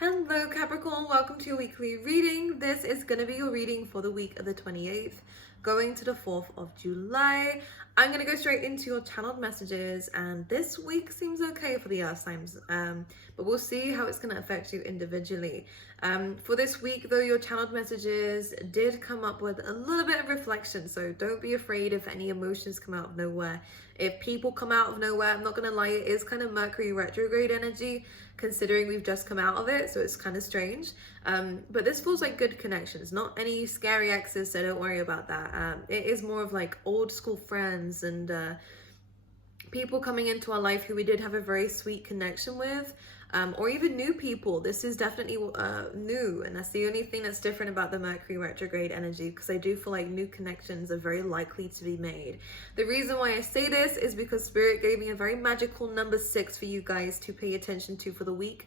Hello Capricorn, welcome to your weekly reading. This is going to be your reading for the week of the 28th, going to the 4th of July. I'm going to go straight into your channeled messages, and this week seems okay for the earth signs, but we'll see how it's going to affect you individually. For this week though, your channeled messages did come up with a little bit of reflection, so don't be afraid if any emotions come out of nowhere. If people come out of nowhere, I'm not going to lie, it is kind of Mercury retrograde energy, considering we've just come out of it, so it's kind of strange. But this feels like good connections, not any scary exes, so don't worry about that. It is more of like old school friends and people coming into our life who we did have a very sweet connection with, or even new people. This is definitely new, and that's the only thing that's different about the Mercury retrograde energy, because I do feel like new connections are very likely to be made. The reason why I say this is because Spirit gave me a very magical number 6 for you guys to pay attention to for the week,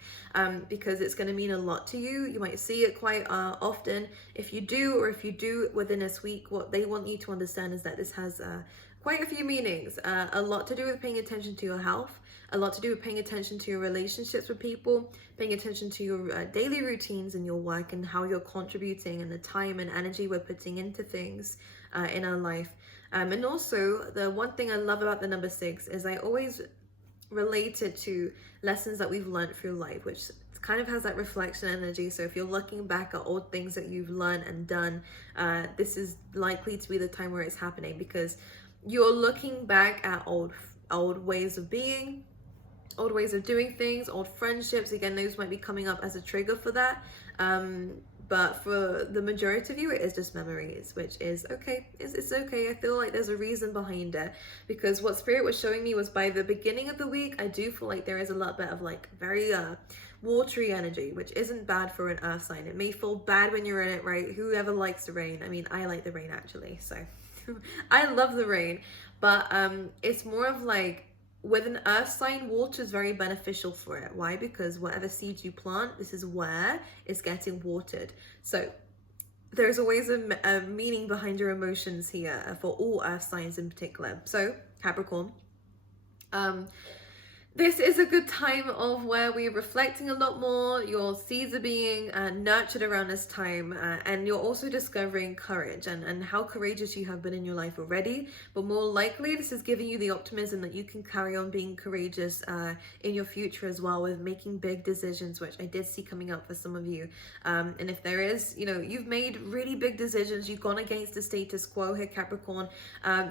because it's going to mean a lot to you. You might see it quite often. If you do within this week, what they want you to understand is that this has quite a few meanings. A lot to do with paying attention to your health, a lot to do with paying attention to your relationships with people, paying attention to your daily routines and your work and how you're contributing and the time and energy we're putting into things in our life. And also, the one thing I love about the number 6 is I always relate it to lessons that we've learned through life, which kind of has that reflection energy. So if you're looking back at old things that you've learned and done, this is likely to be the time where it's happening, because you're looking back at old ways of being, old ways of doing things, old friendships. Again, those might be coming up as a trigger for that. But for the majority of you, it is just memories, which is okay. It's okay. I feel like there's a reason behind it, because what Spirit was showing me was by the beginning of the week, I do feel like there is a little bit of like very watery energy, which isn't bad for an earth sign. It may feel bad when you're in it, right? Whoever likes the rain. I mean, I like the rain actually, so I love the rain, but it's more of like, with an earth sign, water is very beneficial for it. Why? Because whatever seeds you plant, this is where it's getting watered. So there's always a meaning behind your emotions here for all earth signs in particular. So Capricorn, this is a good time of where we're reflecting a lot more. Your seeds are being nurtured around this time, and you're also discovering courage and how courageous you have been in your life already. But more likely, this is giving you the optimism that you can carry on being courageous in your future as well, with making big decisions, which I did see coming up for some of you. And if there is, you've made really big decisions, you've gone against the status quo here, Capricorn,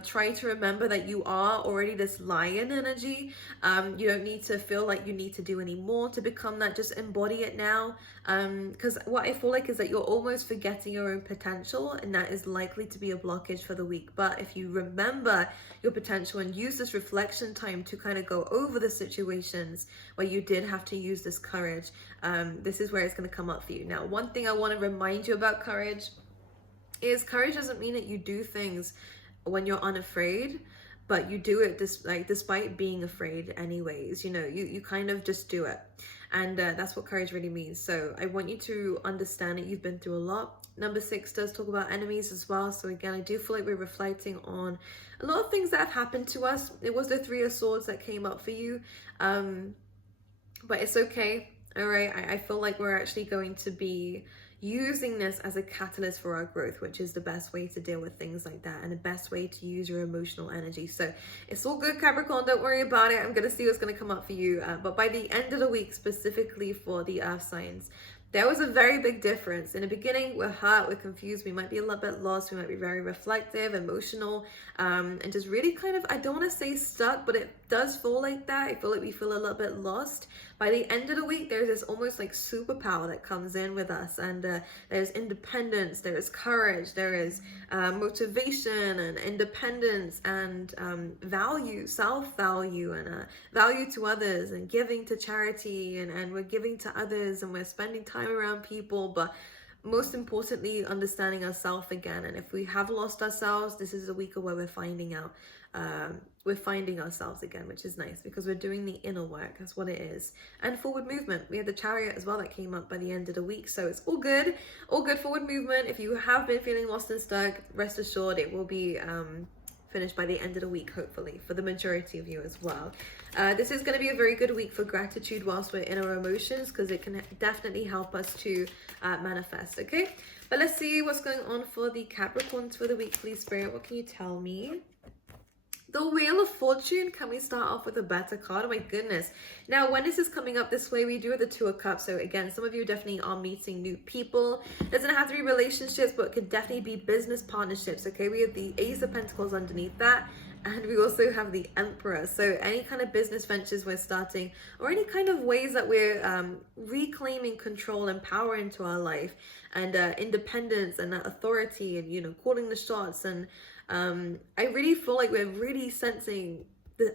try to remember that you are already this lion energy. You don't need to feel like you need to do any more to become that. Just embody it now, because what I feel like is that you're almost forgetting your own potential, and that is likely to be a blockage for the week. But if you remember your potential and use this reflection time to kind of go over the situations where you did have to use this courage, this is where it's going to come up for you. Now, one thing I want to remind you about courage is courage doesn't mean that you do things when you're unafraid, but you do it despite being afraid anyways. You kind of just do it, and that's what courage really means. So I want you to understand that you've been through a lot. Number 6 does talk about enemies as well, so again, I do feel like we're reflecting on a lot of things that have happened to us. It was the 3 of Swords that came up for you, but it's okay. All right, I feel like we're actually going to be using this as a catalyst for our growth, which is the best way to deal with things like that, and the best way to use your emotional energy. So it's all good, Capricorn, don't worry about it. I'm going to see what's going to come up for you, but by the end of the week, specifically for the earth signs, there was a very big difference. In the beginning, we're hurt, we're confused, we might be a little bit lost, we might be very reflective, emotional, and just really kind of, I don't want to say stuck, but it does feel like that. I feel like we feel a little bit lost. By the end of the week, there's this almost like superpower that comes in with us, and there's independence, there's courage, there is motivation and independence, and value, self-value, and value to others, and giving to charity, and we're giving to others, and we're spending time around people, but most importantly, understanding ourselves again. And if we have lost ourselves, this is a week where we're finding ourselves again, which is nice, because we're doing the inner work. That's what it is. And forward movement, we had the Chariot as well that came up by the end of the week, so it's all good forward movement. If you have been feeling lost and stuck, rest assured it will be finished by the end of the week, hopefully, for the majority of you as well. This is going to be a very good week for gratitude whilst we're in our emotions, because it can definitely help us to manifest, okay? But let's see what's going on for the Capricorns for the week, please, Spirit. What can you tell me? The Wheel of Fortune. Can we start off with a better card? Oh my goodness. Now, when this is coming up this way, we do have the Two of Cups. So again, some of you definitely are meeting new people. It doesn't have to be relationships, but it could definitely be business partnerships. Okay, we have the Ace of Pentacles underneath that. And we also have the Emperor. So any kind of business ventures we're starting, or any kind of ways that we're reclaiming control and power into our life, and independence and authority, and, you know, calling the shots. And I really feel like we're really sensing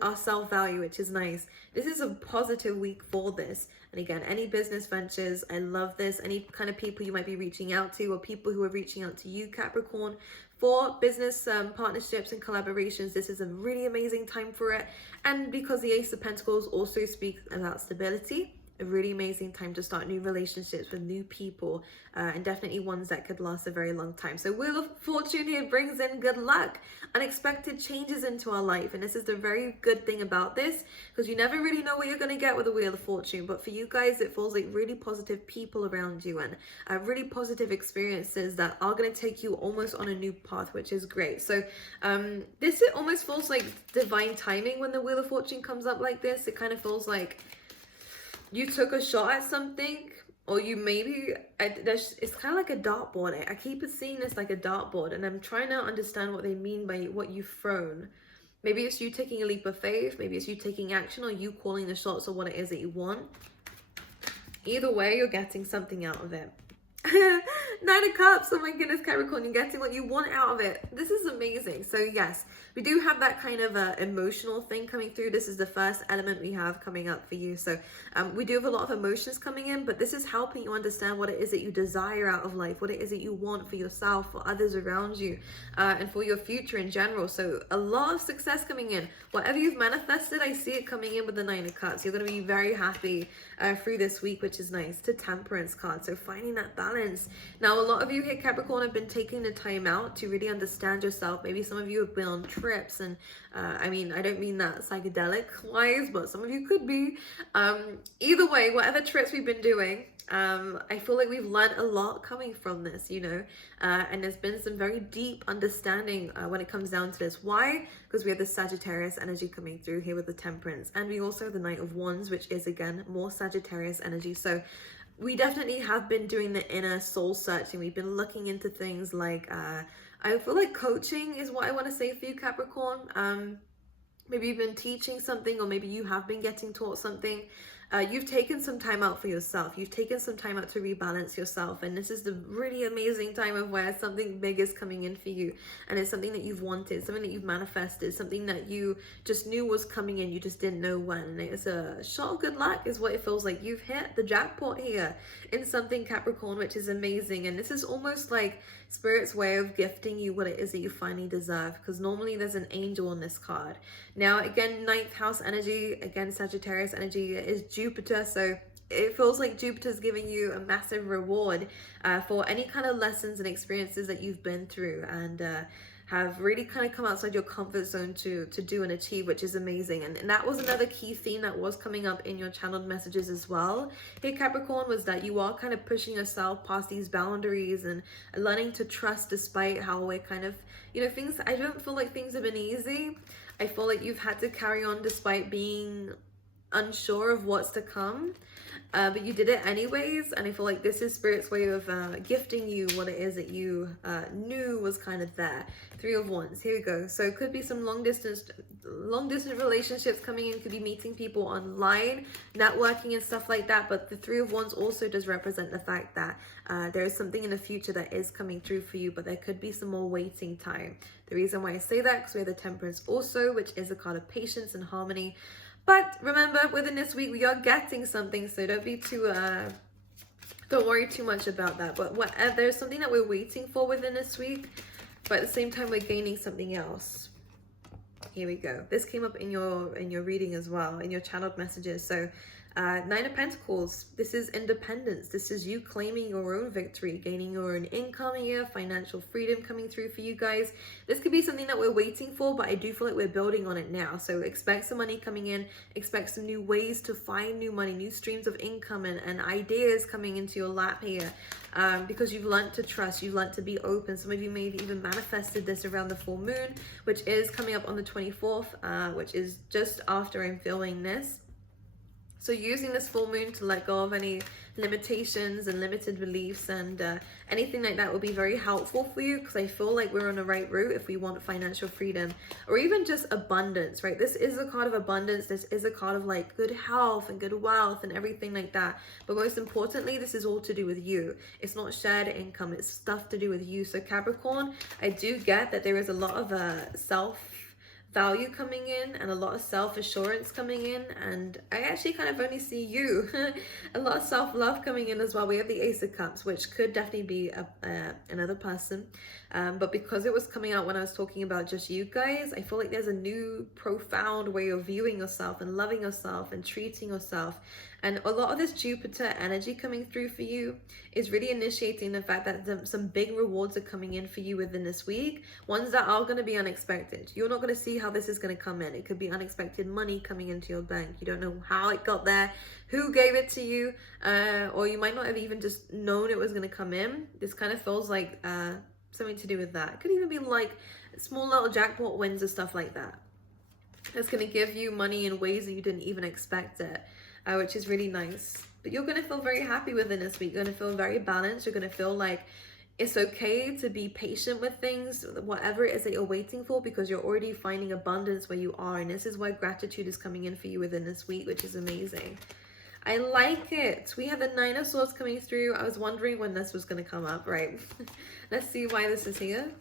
our self-value, which is nice. This is a positive week for this. And again, any business ventures, I love this. Any kind of people you might be reaching out to, or people who are reaching out to you, Capricorn, for business partnerships and collaborations, this is a really amazing time for it. And because the Ace of Pentacles also speaks about stability, a really amazing time to start new relationships with new people, and definitely ones that could last a very long time. So Wheel of Fortune here brings in good luck, unexpected changes into our life. And this is the very good thing about this, because you never really know what you're going to get with the Wheel of Fortune. But for you guys, it feels like really positive people around you, and really positive experiences that are going to take you almost on a new path, which is great. So this, it almost feels like divine timing when the Wheel of Fortune comes up like this. It kind of feels like you took a shot at something, or you maybe, it's kind of like a dartboard. I keep seeing this like a dartboard, and I'm trying to understand what they mean by what you've thrown. Maybe it's you taking a leap of faith, maybe it's you taking action, or you calling the shots of what it is that you want. Either way, you're getting something out of it. Nine of Cups. Oh my goodness, Capricorn, you're getting what you want out of it. This is amazing. So yes, we do have that kind of emotional thing coming through. This is the first element we have coming up for you. So we do have a lot of emotions coming in, but this is helping you understand what it is that you desire out of life, what it is that you want for yourself, for others around you, and for your future in general. So a lot of success coming in. Whatever you've manifested, I see it coming in with the Nine of Cups. You're going to be very happy through this week, which is nice. To Temperance card. So finding that balance. Now, a lot of you here, Capricorn, have been taking the time out to really understand yourself. Maybe some of you have been on trips, and I mean, I don't mean that psychedelic wise, but some of you could be. Either way, whatever trips we've been doing, I feel like we've learned a lot coming from this, you know, and there's been some very deep understanding when it comes down to this. Why? Because we have the Sagittarius energy coming through here with the Temperance, and we also have the Knight of Wands, which is again more Sagittarius energy. So we definitely have been doing the inner soul searching. We've been looking into things like I feel like coaching is what I want to say for you, Capricorn. Maybe you've been teaching something, or maybe you have been getting taught something. You've taken some time out for yourself. You've taken some time out to rebalance yourself. And this is the really amazing time of where something big is coming in for you. And it's something that you've wanted, something that you've manifested, something that you just knew was coming in. You just didn't know when. And it's a shot of good luck is what it feels like. You've hit the jackpot here in something, Capricorn, which is amazing. And this is almost like Spirit's way of gifting you what it is that you finally deserve. Because normally there's an angel on this card. Now, again, 9th house energy, again, Sagittarius energy is Jupiter. So it feels like Jupiter's giving you a massive reward for any kind of lessons and experiences that you've been through, and have really kind of come outside your comfort zone to do and achieve, which is amazing. And that was another key theme that was coming up in your channeled messages as well. Hey, Capricorn, was that you are kind of pushing yourself past these boundaries and learning to trust despite how we're kind of, you know, things, I don't feel like things have been easy. I feel like you've had to carry on despite being unsure of what's to come, but you did it anyways. And I feel like this is Spirit's way of gifting you what it is that you knew was kind of there. 3 of Wands, here we go. So it could be some long distance relationships coming in, could be meeting people online, networking and stuff like that. But the 3 of Wands also does represent the fact that there is something in the future that is coming through for you, but there could be some more waiting time. The reason why I say that, because we have the Temperance also, which is a card of patience and harmony. But remember, within this week, we are getting something, so don't be too, don't worry too much about that. But there's something that we're waiting for within this week, but at the same time, we're gaining something else. Here we go. This came up in your reading as well, in your channeled messages. So Nine of Pentacles, this is independence. This is you claiming your own victory, gaining your own income here, financial freedom coming through for you guys. This could be something that we're waiting for, but I do feel like we're building on it now. So expect some money coming in, expect some new ways to find new money, new streams of income and ideas coming into your lap here. Because you've learned to trust, you've learned to be open. Some of you may have even manifested this around the full moon, which is coming up on the 24th, which is just after I'm filming this. So using this full moon to let go of any limitations and limited beliefs and anything like that will be very helpful for you, because I feel like we're on the right route if we want financial freedom or even just abundance, right? This is a card of abundance. This is a card of like good health and good wealth and everything like that. But most importantly, this is all to do with you. It's not shared income. It's stuff to do with you. So Capricorn, I do get that there is a lot of self-value coming in and a lot of self-assurance coming in, and I actually kind of only see you. A lot of self-love coming in as well. We have the Ace of Cups, which could definitely be another person, but because it was coming out when I was talking about just you guys, I feel like there's a new profound way of viewing yourself and loving yourself and treating yourself. And a lot of this Jupiter energy coming through for you is really initiating the fact that some big rewards are coming in for you within this week. Ones that are going to be unexpected. You're not going to see how this is going to come in. It could be unexpected money coming into your bank. You don't know how it got there, who gave it to you, or you might not have even just known it was going to come in. This kind of feels like something to do with that. It could even be like small little jackpot wins or stuff like that. It's going to give you money in ways that you didn't even expect it. Which is really nice. But you're going to feel very happy within this week. You're going to feel very balanced. You're going to feel like it's okay to be patient with things, whatever it is that you're waiting for, because you're already finding abundance where you are. And this is why gratitude is coming in for you within this week, which is amazing. I like it. We have the Nine of Swords coming through. I was wondering when this was going to come up, right? Let's see why this is here.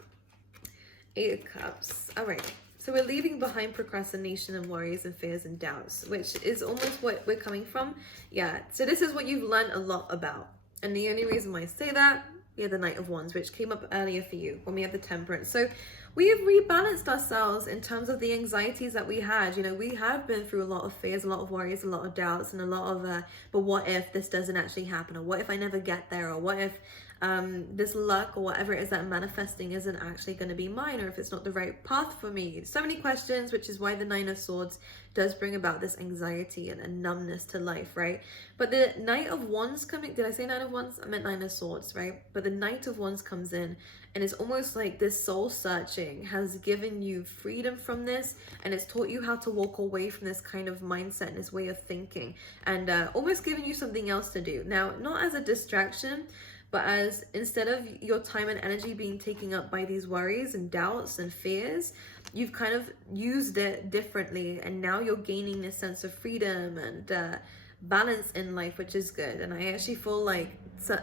Eight of Cups. All right. So we're leaving behind procrastination and worries and fears and doubts, which is almost what we're coming from. Yeah, so this is what you've learned a lot about. And the only reason why I say that, we have the Knight of Wands, which came up earlier for you when we have the Temperance. So we have rebalanced ourselves in terms of the anxieties that we had. You know, we have been through a lot of fears, a lot of worries, a lot of doubts, and a lot of, but what if this doesn't actually happen? Or what if I never get there? Or what if this luck or whatever it is that I'm manifesting isn't actually going to be mine, or if it's not the right path for me? So many questions, which is why the Nine of Swords does bring about this anxiety and a numbness to life, right? But the Knight of Wands coming, did I say Nine of Wands? I meant Nine of Swords, right? But the Knight of Wands comes in, and it's almost like this soul searching has given you freedom from this, and it's taught you how to walk away from this kind of mindset and this way of thinking, and almost giving you something else to do. Now, not as a distraction, but as instead of your time and energy being taken up by these worries and doubts and fears, you've kind of used it differently, and now you're gaining this sense of freedom and balance in life, which is good. And I actually feel like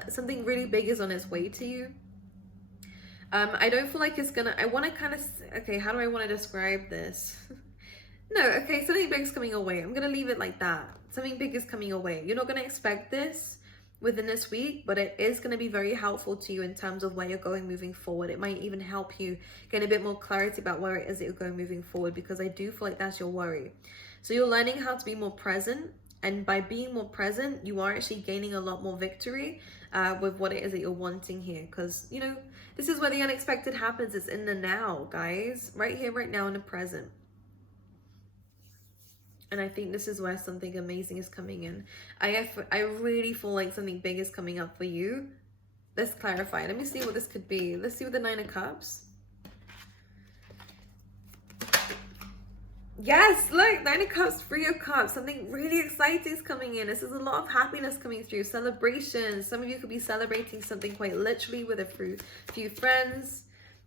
something really big is on its way to you. I don't feel like it's gonna, I want to kind of, okay, how do I want to describe this? No, okay, something big is coming away. I'm gonna leave it like that. Something big is coming away. You're not gonna expect this within this week, but it is going to be very helpful to you in terms of where you're going moving forward. It might even help you get a bit more clarity about where it is that you're going moving forward, because I do feel like that's your worry. So you're learning how to be more present, and by being more present, you are actually gaining a lot more victory with what it is that you're wanting here, because, you know, this is where the unexpected happens. It's in the now, guys, right here, right now, in the present. And I think this is where something amazing is coming in. I really feel like something big is coming up for you. Let's clarify. Let me see what this could be. Let's see with the Nine of Cups. Yes, look, Nine of Cups, Three of Cups. Something really exciting is coming in. This is a lot of happiness coming through. Celebrations. Some of you could be celebrating something quite literally with a few friends.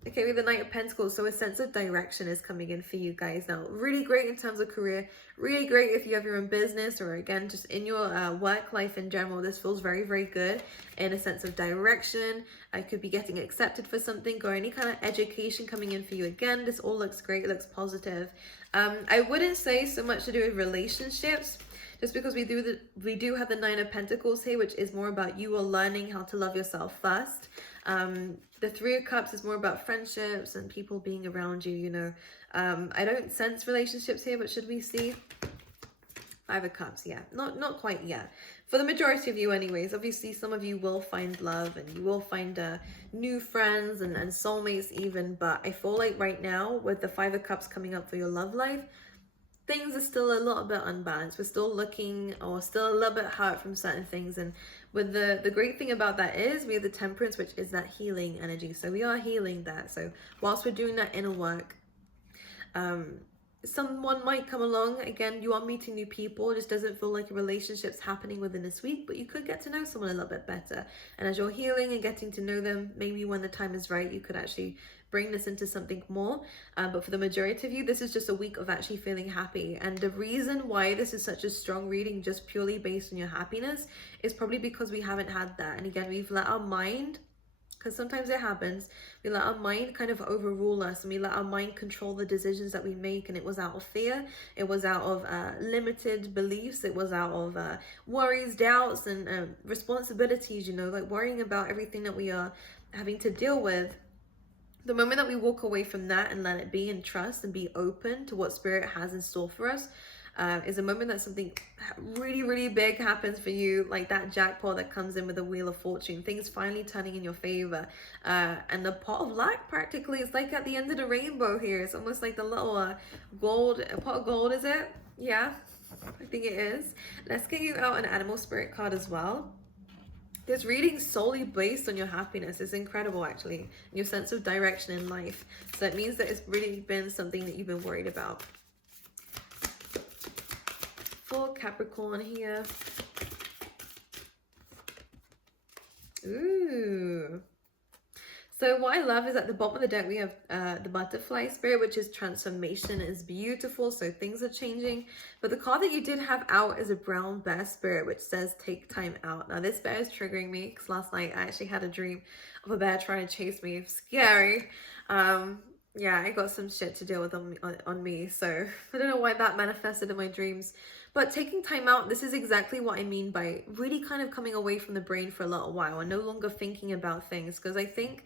Okay, with the Knight of Pentacles, so a sense of direction is coming in for you guys now. Really great in terms of career, really great if you have your own business, or again, just in your work life in general. This feels very, very good in a sense of direction. I could be getting accepted for something, or any kind of education coming in for you. Again, this all looks great, it looks positive. I wouldn't say so much to do with relationships, just because we do have the Nine of Pentacles here, which is more about you are learning how to love yourself first. The Three of Cups is more about friendships and people being around you, you know. I don't sense relationships here, but should we see? Five of Cups, yeah. Not quite yet. For the majority of you anyways. Obviously, some of you will find love and you will find new friends and soulmates even. But I feel like right now, with the Five of Cups coming up for your love life, things are still a little bit unbalanced. We're still looking or still a little bit hurt from certain things. And with the great thing about that is we have the Temperance, which is that healing energy. So we are healing that. So whilst we're doing that inner work, someone might come along. Again, you are meeting new people. It just doesn't feel like a relationship's happening within this week, but you could get to know someone a little bit better. And as you're healing and getting to know them, maybe when the time is right, you could actually bring this into something more. But for the majority of you, this is just a week of actually feeling happy. And the reason why this is such a strong reading, just purely based on your happiness, is probably because we haven't had that. And again, we've let our mind, because sometimes it happens, we let our mind kind of overrule us, and we let our mind control the decisions that we make. And it was out of fear, it was out of limited beliefs, it was out of worries, doubts, and responsibilities, you know, like worrying about everything that we are having to deal with. The moment that we walk away from that and let it be and trust and be open to what Spirit has in store for us, is a moment that something really, really big happens for you, like that jackpot that comes in with the Wheel of Fortune, things finally turning in your favor. And the pot of luck, practically, it's like at the end of the rainbow here. It's almost like the little pot of gold, is it? Yeah, I think it is. Let's get you out an animal spirit card as well. This reading solely based on your happiness is incredible, actually, and your sense of direction in life. So it means that it's really been something that you've been worried about. For Capricorn here. Ooh. So what I love is at the bottom of the deck, we have the butterfly spirit, which is transformation. It's beautiful, so things are changing. But the card that you did have out is a brown bear spirit, which says take time out. Now this bear is triggering me because last night I actually had a dream of a bear trying to chase me. Scary. Yeah, I got some shit to deal with on me, so I don't know why that manifested in my dreams. But taking time out, this is exactly what I mean by really kind of coming away from the brain for a little while and no longer thinking about things. Because I think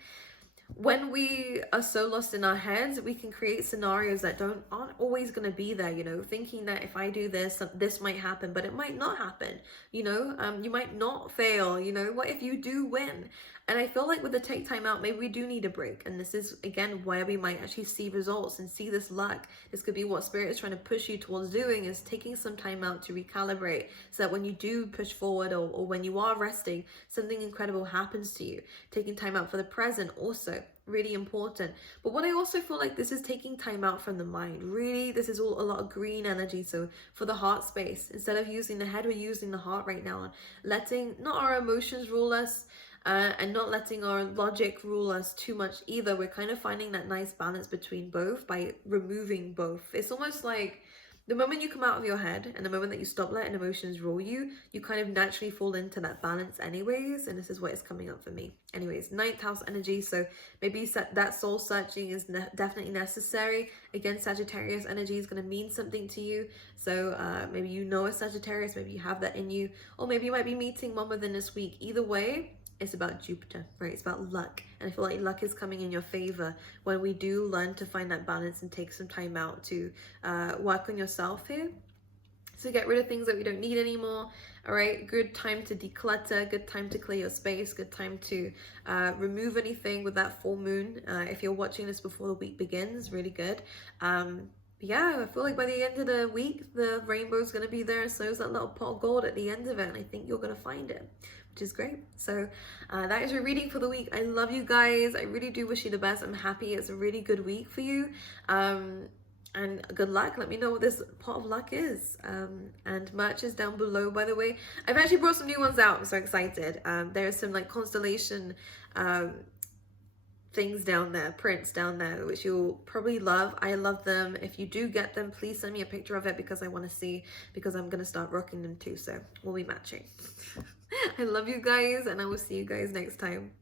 when we are so lost in our heads, we can create scenarios that aren't always going to be there, you know, thinking that if I do this, this might happen, but it might not happen, you know, you might not fail, you know, what if you do win? And I feel like with the take time out, maybe we do need a break. And this is, again, where we might actually see results and see this luck. This could be what Spirit is trying to push you towards doing, is taking some time out to recalibrate so that when you do push forward or when you are resting, something incredible happens to you. Taking time out for the present also, really important. But what I also feel like this is taking time out from the mind. Really, this is all a lot of green energy. So for the heart space, instead of using the head, we're using the heart right now, and letting not our emotions rule us, and not letting our logic rule us too much either. We're kind of finding that nice balance between both by removing both. It's almost like the moment you come out of your head and the moment that you stop letting emotions rule you, you kind of naturally fall into that balance anyways. And this is what is coming up for me. Anyways, ninth house energy. So maybe that soul searching is definitely necessary. Again, Sagittarius energy is going to mean something to you. So maybe you know a Sagittarius, maybe you have that in you, or maybe you might be meeting one within this week. Either way, it's about Jupiter, right? It's about luck. And I feel like luck is coming in your favor when we do learn to find that balance and take some time out to work on yourself here. So get rid of things that we don't need anymore. All right, good time to declutter, good time to clear your space, good time to remove anything with that full moon. If you're watching this before the week begins, really good. Yeah, I feel like by the end of the week, the rainbow's going to be there. So is that little pot of gold at the end of it. And I think you're going to find it, which is great. So that is your reading for the week. I love you guys. I really do wish you the best. I'm happy it's a really good week for you. And good luck. Let me know what this pot of luck is. And merch is down below, by the way. I've actually brought some new ones out. I'm so excited. There's some like constellation things down there, prints down there, which you'll probably love. I love them. If you do get them, please send me a picture of it because I want to see, because I'm going to start rocking them too. So we'll be matching. I love you guys, and I will see you guys next time.